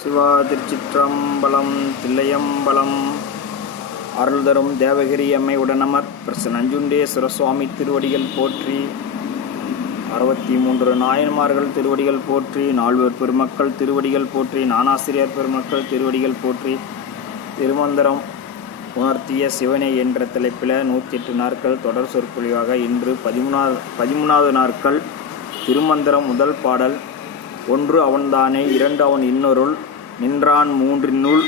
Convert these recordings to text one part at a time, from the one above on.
சிவா திருச்சிற்றம்பலம் தில்லையம்பலம். அருள் தரும் தேவகிரி அம்மை உடனமர். பிரச நஞ்சுண்டேஸ்வர சுவாமி திருவடிகள் போற்றி. அறுபத்தி மூன்று நாயன்மார்கள் திருவடிகள் போற்றி. நால்வர் பெருமக்கள் திருவடிகள் போற்றி. நானாசிரியர் பெருமக்கள் திருவடிகள் போற்றி. திருமந்திரம் உணர்த்திய சிவனை என்ற தலைப்பில் நூற்றி எட்டு நாட்கள் தொடர் சொற்பொழிவாக இன்று பதிமூணாவது பதிமூணாவது நாட்கள் திருமந்திரம் முதல் பாடல். ஒன்று அவன்தானே இரண்டு அவன் இன்னொருள். நின்றான் மூன்றினுள்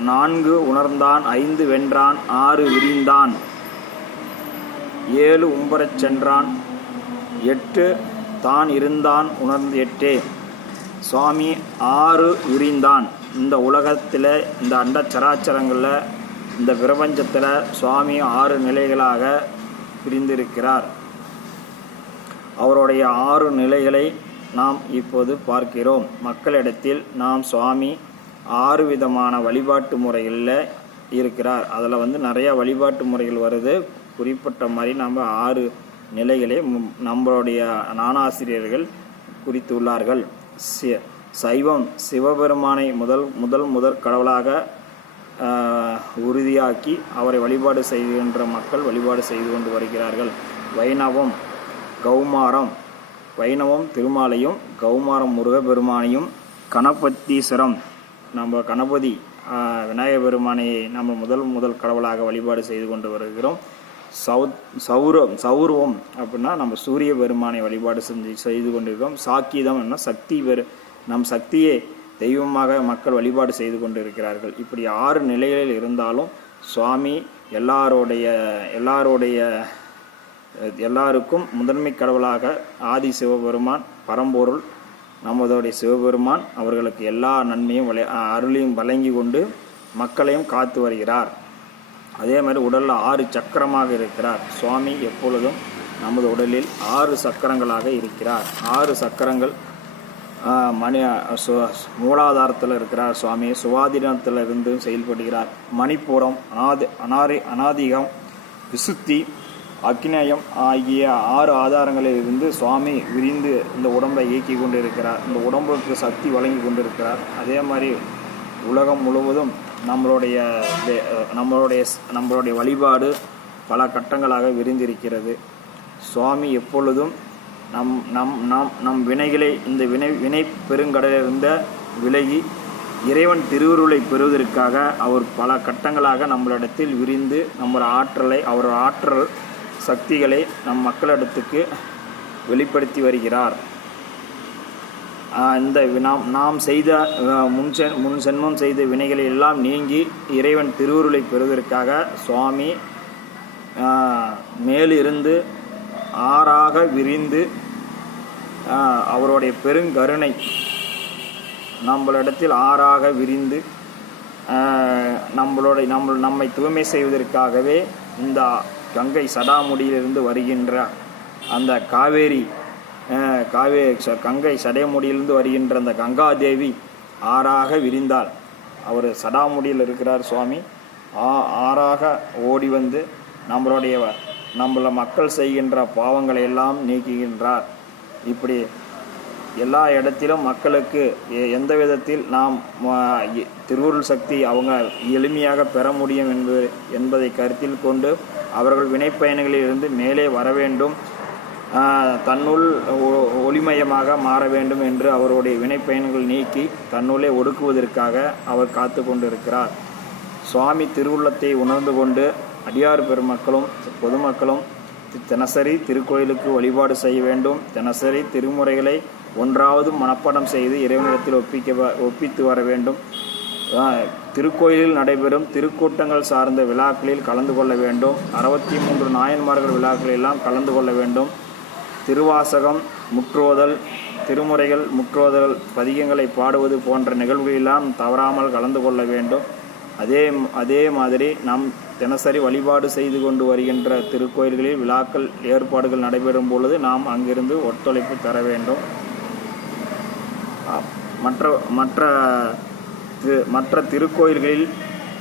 நான்கு உணர்ந்தான் ஐந்து வென்றான் ஆறு விரிந்தான். ஏழு உம்பரச் சென்றான் எட்டு தான் இருந்தான் உணர்ந்து எட்டே. சுவாமி ஆறு விரிந்தான். இந்த உலகத்தில் இந்த அண்ட சராச்சரங்களில் இந்த பிரபஞ்சத்தில் சுவாமி ஆறு நிலைகளாக பிரிந்திருக்கிறார். அவருடைய ஆறு நிலைகளை நாம் இப்போது பார்க்கிறோம். மக்களிடத்தில் நாம் சுவாமி ஆறு விதமான வழிபாட்டு முறைகளில் இருக்கிறார். அதில் வந்து நிறையா வழிபாட்டு முறைகள் வருது. குறிப்பிட்ட மாதிரி நம்ம ஆறு நிலைகளை நம்மளுடைய நானாசிரியர்கள் குறித்துள்ளார்கள். சி- சைவம் சிவபெருமானை முதல் முதல் முதற் கடவுளாக உறுதியாக்கி அவரை வழிபாடு செய்கின்ற மக்கள் வழிபாடு செய்து கொண்டு வருகிறார்கள். வைணவம் கௌமாரம் வைணவம் திருமாலையும் கௌமாரம் முருகப்பெருமானையும் கணபத்தீஸ்வரம் நம்ம கணபதி விநாயகர் பெருமானையை நம்ம முதல் முதல் கடவுளாக வழிபாடு செய்து கொண்டு வருகிறோம். சௌ சௌரம் சௌரவம் அப்படின்னா நம்ம சூரிய பெருமானை வழிபாடு செஞ்சு செய்து கொண்டிருக்கிறோம். சாக்கிதம் என்ன? சக்தி பெரு நம் சக்தியே தெய்வமாக மக்கள் வழிபாடு செய்து கொண்டு இருக்கிறார்கள் இப்படி ஆறு நிலைகளில் இருந்தாலும் சுவாமி எல்லாருடைய எல்லாருடைய எல்லாருக்கும் முதன்மை கடவுளாக ஆதி சிவபெருமான் பரம்பொருள் நமதோடைய சிவபெருமான் அவர்களுக்கு எல்லா நன்மையும் வழி அருளையும் வழங்கி கொண்டு மக்களையும் காத்து வருகிறார். அதே மாதிரி உடலில் ஆறு சக்கரமாக இருக்கிறார். சுவாமி எப்பொழுதும் நமது உடலில் ஆறு சக்கரங்களாக இருக்கிறார். ஆறு சக்கரங்கள் மணி சு மூலாதாரத்தில் இருக்கிறார் சுவாமி. சுவாதினத்தில் இருந்து செயல்படுகிறார். மணிப்பூரம் அநாதி அனாரி அநாதிகம் விசுத்தி அக்னேயம் ஆகிய ஆறு ஆதாரங்களில் இருந்து சுவாமி விரிந்து இந்த உடம்பை இயக்கி கொண்டிருக்கிறார். இந்த உடம்புக்கு சக்தி வழங்கி கொண்டிருக்கிறார். அதே மாதிரி உலகம் முழுவதும் நம்மளுடைய நம்மளுடைய நம்மளுடைய வழிபாடு பல கட்டங்களாக விரிந்திருக்கிறது. சுவாமி எப்பொழுதும் நம் நம் நம் நம் வினைகளை இந்த வினை வினை பெருங்கடலிருந்த விலகி இறைவன் திருவுருளை பெறுவதற்காக அவர் பல கட்டங்களாக நம்மளிடத்தில் விரிந்து நம்ம ஆற்றலை அவர் ஆற்றல் சக்திகளை நம் மக்களிடத்துக்கு வெளிப்படுத்தி வருகிறார். இந்த நாம் நாம் செய்த முன் சென் முன் சென்மம் செய்த வினைகளை எல்லாம் நீங்கி இறைவன் திருவுருளை பெறுவதற்காக சுவாமி மேலிருந்து ஆறாக விரிந்து அவருடைய பெருங்கருணை நம்மளிடத்தில் ஆறாக விரிந்து நம்மளுடைய நம்ம நம்மை தூய்மை செய்வதற்காகவே இந்த கங்கை சடாமுடியிலிருந்து வருகின்ற அந்த காவேரி காவே ச- கங்கை சடைமுடியிலிருந்து வருகின்ற அந்த கங்காதேவி ஆறாக விரிந்தாள். அவர் சடாமுடியில் இருக்கிறார் சுவாமி. ஆ- ஆறாக ஓடி வந்து நம்மளுடைய நம்மள மக்கள் செய்கின்ற பாவங்களை எல்லாம் நீக்குகின்றார். இப்படி எல்லா இடத்திலும் மக்களுக்கு எ- எந்த விதத்தில் நாம் திருவுருள் சக்தி அவங்க எளிமையாக பெற முடியும் என்பது என்பதை கருத்தில் கொண்டு அவர்கள் வினைப்பயன்களில் இருந்து மேலே வர வேண்டும். தன்னுள் ஒ- ஒளிமயமாக மாற வேண்டும் என்று அவருடைய வினைப்பயன்கள் நீக்கி தன்னுள்ளே ஒடுக்குவதற்காக அவர் காத்து கொண்டிருக்கிறார். சுவாமி திருவுள்ளத்தை உணர்ந்து கொண்டு அடியார் பெருமக்களும் பொதுமக்களும் தி- தினசரி திருக்கோயிலுக்கு வழிபாடு செய்ய வேண்டும். தினசரி திருமுறைகளை ஒன்றாவது மனப்பாடம் செய்து இறைவனிடத்தில் ஒப்பிக்க வ- ஒப்பித்து வர வேண்டும். திருக்கோயிலில் நடைபெறும் திருக்கூட்டங்கள் சார்ந்த விழாக்களில் கலந்து கொள்ள வேண்டும். அறுபத்தி மூன்று நாயன்மார்கள் விழாக்களில் எல்லாம் கலந்து கொள்ள வேண்டும். திருவாசகம் முற்றோதல் திருமுறைகள் முற்றோதல் பதிகங்களை பாடுவது போன்ற நிகழ்வுகளெல்லாம் தவறாமல் கலந்து கொள்ள வேண்டும். அதே அதே மாதிரி நாம் தினசரி வழிபாடு செய்து கொண்டு வருகின்ற திருக்கோயில்களில் விழாக்கள் ஏற்பாடுகள் நடைபெறும் பொழுது நாம் அங்கிருந்து ஒத்துழைப்பு தர வேண்டும். மற்ற மற்ற தி- மற்ற திருக்கோயில்களில்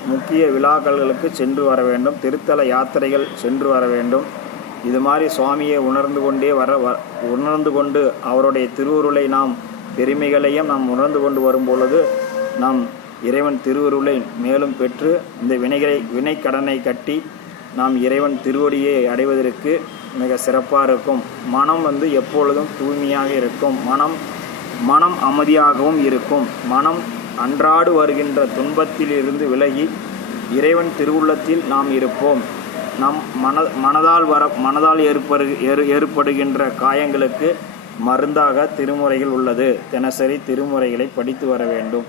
முக்கிய விழாக்களுக்கு சென்று வர வேண்டும். திருத்தல யாத்திரைகள் சென்று வர வேண்டும். இது மாதிரி சுவாமியை உணர்ந்து கொண்டே வர வ- உணர்ந்து கொண்டு அவருடைய திருவுருளை நாம் பெருமைகளையும் நாம் உணர்ந்து கொண்டு வரும் பொழுது நாம் இறைவன் திருவுருளை மேலும் பெற்று இந்த வினைகளை வினைக்கடனை கட்டி நாம் இறைவன் திருவடியை அடைவதற்கு மிக சிறப்பாக இருக்கும். மனம் வந்து எப்பொழுதும் தூய்மையாக இருக்கும். மனம் மனம் அமைதியாகவும் இருக்கும். மனம் அன்றாடு வருகின்ற துன்பத்திலிருந்து விலகி இறைவன் திருவுள்ளத்தில் நாம் இருப்போம். நம் மன மனதால் வர மனதால் ஏற்படு ஏறு ஏற்படுகின்ற காயங்களுக்கு மருந்தாக திருமுறைகள் உள்ளது. தினசரி திருமுறைகளை படித்து வர வேண்டும்.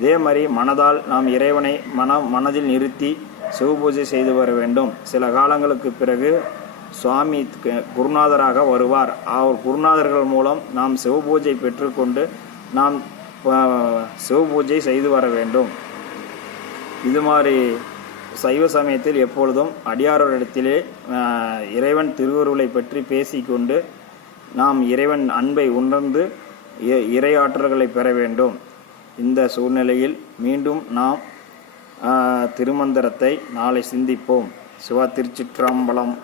இதே மாதிரி மனதால் நாம் இறைவனை மன மனதில் நிறுத்தி சிவபூஜை செய்து வர வேண்டும். சில காலங்களுக்கு பிறகு சுவாமி குருநாதராக வருவார். அவர் குருநாதர்கள் மூலம் நாம் சிவபூஜை பெற்றுக்கொண்டு நாம் சிவபூஜை செய்து வர வேண்டும். இது மாதிரி சைவ சமயத்தில் எப்பொழுதும் அடியாரோரிடத்திலே இறைவன் திருவருளை பற்றி பேசிக்கொண்டு நாம் இறைவன் அன்பை உணர்ந்து இ- பெற வேண்டும். இந்த சூழ்நிலையில் மீண்டும் நாம் திருமந்திரத்தை நாளை சிந்திப்போம். சிவா திருச்சிற்றம்பலம்.